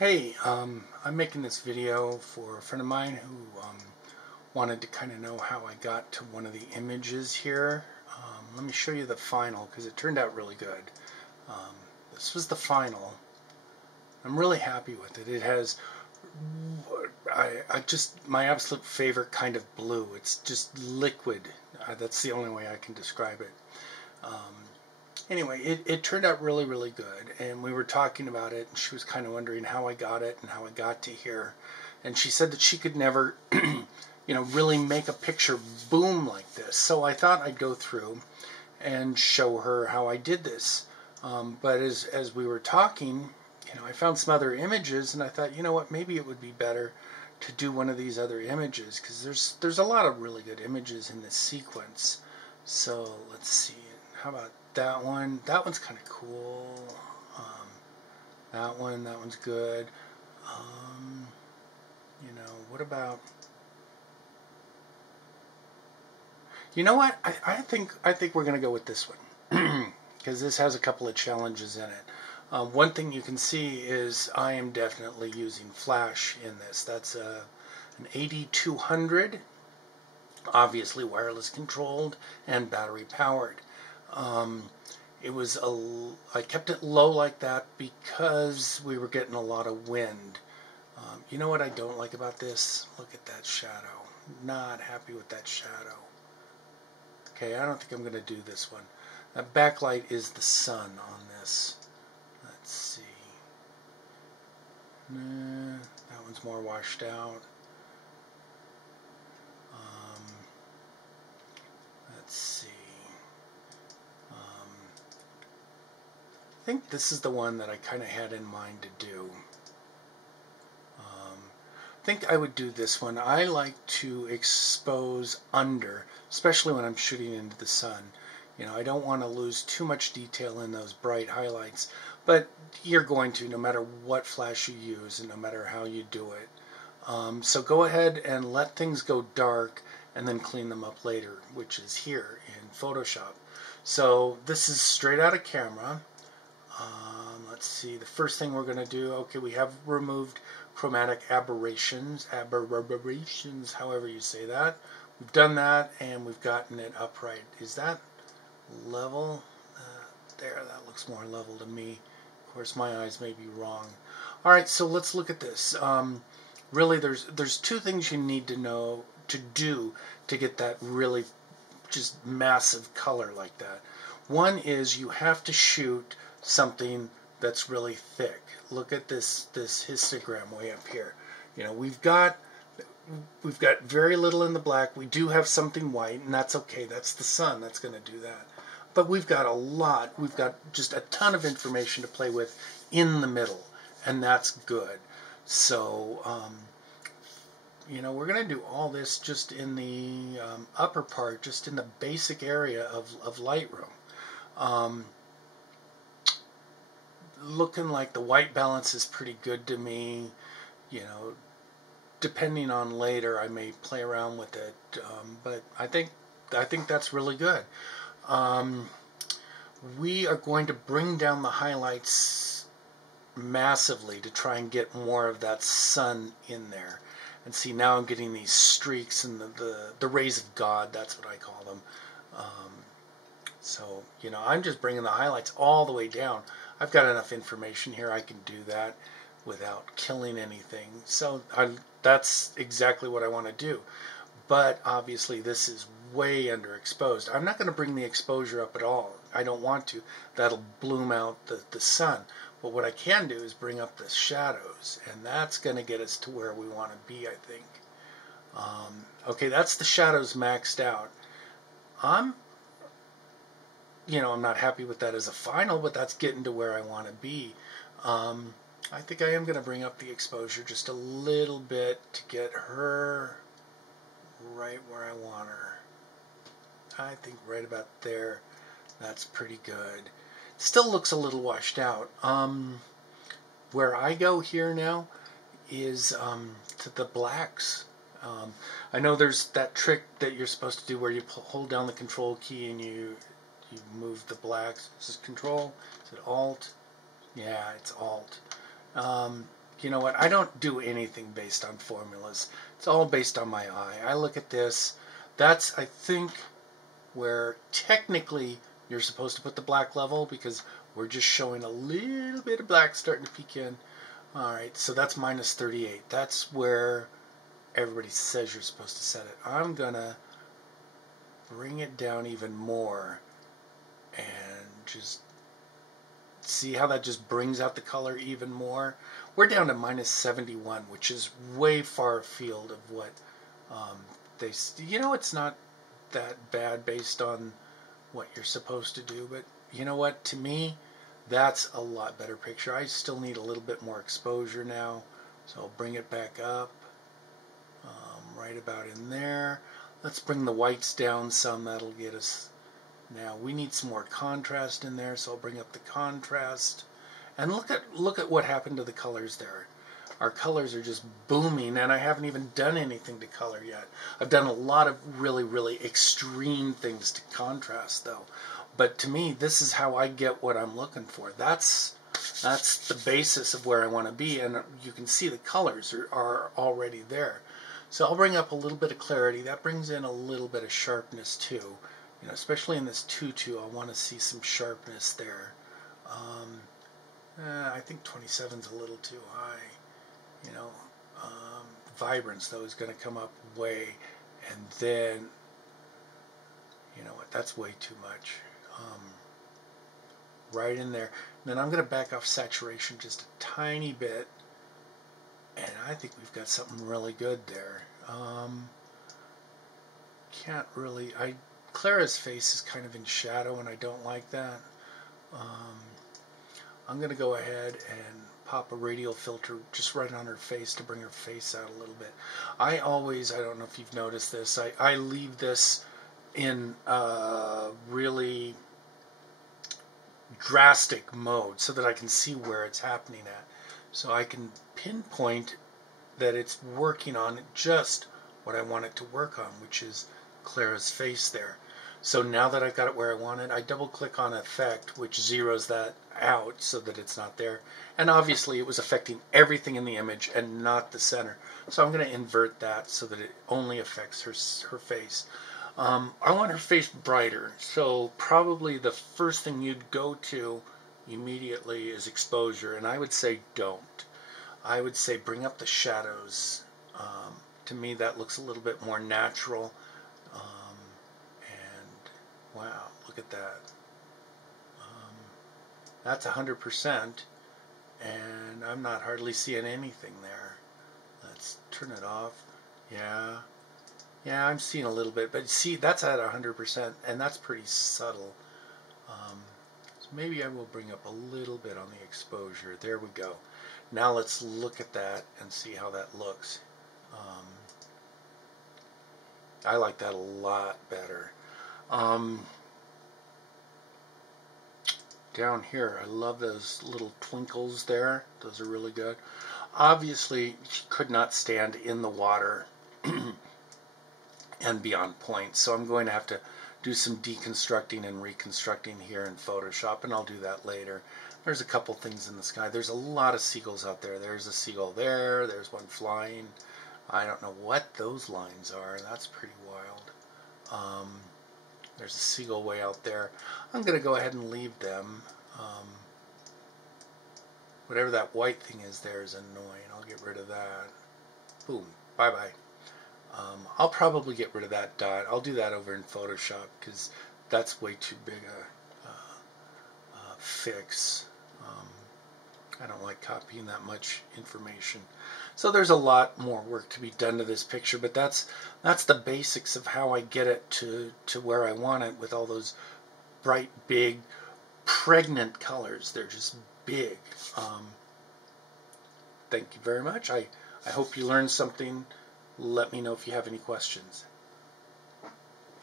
Hey, I'm making this video for a friend of mine who wanted to kind of know how I got to one of the images here. Let me show you the final because it turned out really good. Um, this was the final. I'm really happy with it. It has, I just, my absolute favorite kind of blue. It's just liquid. That's the only way I can describe it. Um, Anyway, it turned out really, really good, and we were talking about it, and she was kind of wondering how I got it and how I got to here. And she said that she could never, really make a picture boom like this. So I thought I'd go through and show her how I did this. But as we were talking, I found some other images, and I thought, you know what, maybe it would be better to do one of these other images, because there's a lot of really good images in this sequence. So let's see. How about that one? That one's kind of cool. That one's good. What about? You know what? I think we're gonna go with this one because this has a couple of challenges in it. One thing you can see is I am definitely using flash in this. That's an 8200, obviously wireless controlled and battery powered. I kept it low like that because we were getting a lot of wind. You know what I don't like about this? Look at that shadow. Not happy with that shadow. Okay, I don't think I'm going to do this one. That backlight is the sun on this. Let's see. Nah, that one's more washed out. Let's see. I think this is the one that I kind of had in mind to do. I think I would do this one. I like to expose under, especially when I'm shooting into the sun. I don't want to lose too much detail in those bright highlights, but you're going to no matter what flash you use and no matter how you do it. So go ahead and let things go dark and then clean them up later, which is here in Photoshop. So this is straight out of camera. Let's see, the first thing we're going to do, okay, we have removed chromatic aberrations, however you say that. We've done that, and we've gotten it upright. Is that level? There, that looks more level to me. Of course, my eyes may be wrong. All right, so let's look at this. Really, there's two things you need to know to do to get that really just massive color like that. One is you have to shoot something that's really thick. Look at this histogram way up here. We've got very little in the black. We do have something white, and that's okay. That's the sun that's going to do that. But we've got a lot. We've got just a ton of information to play with in the middle, and that's good. So, we're going to do all this just in the upper part, just in the basic area of Lightroom. Looking like the white balance is pretty good to me. Depending on later, I may play around with it, but I think that's really good. We are going to bring down the highlights massively to try and get more of that sun in there. And see, now I'm getting these streaks and the rays of God, that's what I call them. So, I'm just bringing the highlights all the way down. I've got enough information here, I can do that without killing anything. So that's exactly what I want to do. But obviously this is way underexposed. I'm not going to bring the exposure up at all. I don't want to. That'll bloom out the sun. But what I can do is bring up the shadows, and that's going to get us to where we want to be, I think. Okay, that's the shadows maxed out. I'm not happy with that as a final, but that's getting to where I want to be. I think I am going to bring up the exposure just a little bit to get her right where I want her. I think right about there. That's pretty good. Still looks a little washed out. Where I go here now is to the blacks. I know there's that trick that you're supposed to do where you hold down the control key and you move the blacks. This is control. Is it alt? Yeah, it's alt. you know what, I don't do anything based on formulas. It's all based on my eye. I look at this. That's, I think, where technically you're supposed to put the black level, because we're just showing a little bit of black starting to peek in. Alright, so that's minus 38. That's where everybody says you're supposed to set it. I'm gonna bring it down even more and just see how that just brings out the color even more. We're down to minus 71, which is way far afield of what they, you know, it's not that bad based on what you're supposed to do, but you know what, to me that's a lot better picture. I still need a little bit more exposure now, so I'll bring it back up right about in there. Let's bring the whites down some. That'll get us. Now we need some more contrast in there, so I'll bring up the contrast. And look at what happened to the colors there. Our colors are just booming, and I haven't even done anything to color yet. I've done a lot of really, really extreme things to contrast, though. But to me, this is how I get what I'm looking for. That's the basis of where I want to be, and you can see the colors are already there. So I'll bring up a little bit of clarity. That brings in a little bit of sharpness too. You know, especially in this 2-2, I want to see some sharpness there. I think 27's a little too high. You know, vibrance though is going to come up way, and then, you know what, that's way too much. Right in there. And then I'm going to back off saturation just a tiny bit, and I think we've got something really good there. Can't really, Clara's face is kind of in shadow, and I don't like that. I'm going to go ahead and pop a radial filter just right on her face to bring her face out a little bit. I don't know if you've noticed this, I leave this in really drastic mode so that I can see where it's happening at. So I can pinpoint that it's working on just what I want it to work on, which is Clara's face there. So now that I've got it where I want it, I double click on effect, which zeroes that out so that it's not there. And obviously it was affecting everything in the image and not the center. So I'm going to invert that so that it only affects her face. I want her face brighter, so probably the first thing you'd go to immediately is exposure, and I would say don't. I would say bring up the shadows. To me that looks a little bit more natural. And wow, look at that. That's 100%, and I'm not hardly seeing anything there. Let's turn it off. Yeah, I'm seeing a little bit, but see, that's at 100%, and that's pretty subtle. So maybe I will bring up a little bit on the exposure. There we go. Now let's look at that and see how that looks. I like that a lot better. Down here, I love those little twinkles there. Those are really good. Obviously, she could not stand in the water and be on point, so I'm going to have to do some deconstructing and reconstructing here in Photoshop, and I'll do that later. There's a couple things in the sky. There's a lot of seagulls out there. There's a seagull there. There's one flying. I don't know what those lines are. That's pretty wild. There's a seagull way out there. I'm going to go ahead and leave them. Whatever that white thing is there is annoying. I'll get rid of that. Boom. Bye-bye. I'll probably get rid of that dot. I'll do that over in Photoshop because that's way too big a fix. I don't like copying that much information. So there's a lot more work to be done to this picture, but that's the basics of how I get it to where I want it with all those bright, big, pregnant colors. They're just big. Thank you very much. I hope you learned something. Let me know if you have any questions.